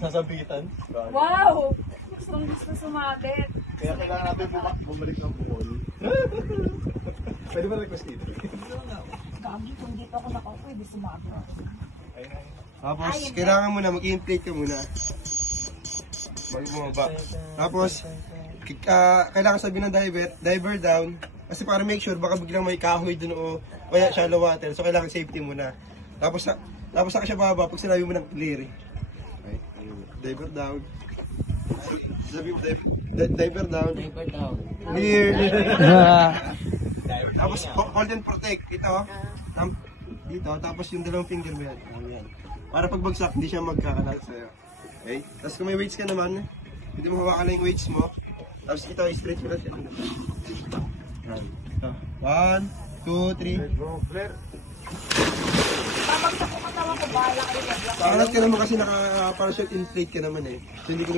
sasabitan. Wow! Gusto sumabit. Kaya kailangan natin bumalik ng pool. Pwede ba request dito? Gagi, kung dito ako nakaupo, pwede sumabit. Tapos, kailangan mo na, mag-inflate ka muna. Bumaba. Tapos, kailangan sabihin ng diver down. Kasi para make sure, baka biglang may kahoy dun o kaya shallow water. So, kailangan safety muna. Tapos saka siya bababa pag sinabi mo ng clear. Okay. Diver down. Diver down. Clear. Tapos, hold and protect. Ito. Dito. Tapos yung dalawang finger mo yan. Ayan. Para pag bagsak, hindi siya magkakalat sa'yo. Okay? Tapos kung may weights ka naman, hindi mo hawakan na yung weights mo. Tapos ito, stretch mo lang siya. Yan. Ito. 1, 2, 3. Pabagsak ko katawan ko, bahala kayo. Paangat ka naman kasi naka-partial inflate ka naman eh. So hindi ko